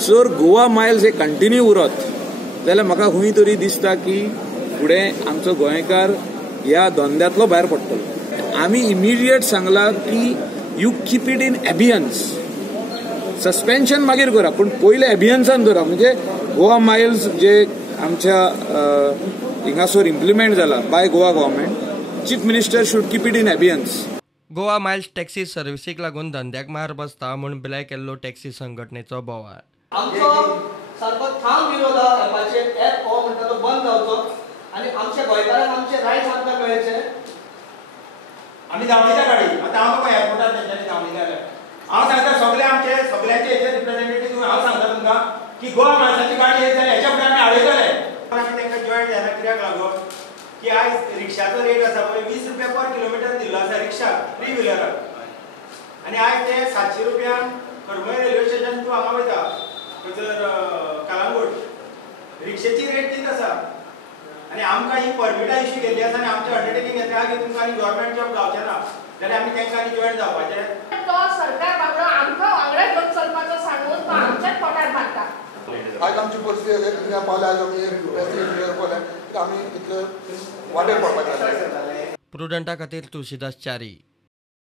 जर गोवा मायल्स हे कंटिन्यू उरत जाल्यार म्हाका खंय तरी दिसता की फुडें आमचो गोंयकार ह्या धंद्यांतलो भायर पडटलो. आमी इमिडिएट सांगला की you keep it in abeyance. Suspension मागीर करा पूण पयले एबियन्सान दवरा. म्हणजे गोवा मायल्स जे आमच्या हिंगासर इम्प्लिमेंट जाला by Goa government, chief minister should keep it in abeyance. Goa miles taxi सर्व्हिसीक लागून धंद्याक मार बसता म्हूण ब्लॅक येल्लो टॅक्सी संघटनेचो बोवाळ. आमचो सारको ठाम विरोध आहा ऍपाचेर. ऍप हो म्हणटा तो बंद जावचो आनी आमच्या गोंयकारांक आमचे रायट्स आमकां मेळचे. आमी धांवणीच्या गाडी आतां हांव तुका एअरपोर्टार तेंच्यांनी धांवणी जाल्या हांव सांगता सगळ्यांचे हेचे रिप्रेझेंटेटीव हांव सांगता तुमकां की गोवा माणसाची गाडी येत जाल्यार हेच्या फुडें आमी आडयतले. आमी तांकां जॉयन जायना कित्याक लागून की आयज रिक्षाचो रेट आसा पळय 20 रुपया पर किलोमिटर दिल्लो आसा रिक्षा थ्री व्हिलराक आनी आयज ते 700 रुपयान करमय रेल्वे स्टेशन तूं हांगा वयता थंयसर कलंगूट रिक्षेची रेट तीच आसा आनी आमकां ही परमिटां इश्यू केल्ली आसा आनी आमचें अंडरटेकींग येता की तुमकां आनी गव्हर्मेंट जॉब गावचें ना जाल्यार आमी तांकां आनी जॉयन जावपाचें. तो सरकार बाबडो आमकां वांगडा घेवन चलपाचो सांगून तो आमच्याच पोटार मारता. आज आमची परिस्थिती कित्याक पावल्या आज आमी आमी इतले वाटेर पडपाचें. प्रुडंटा खातीर तुळशीदास च्यारी.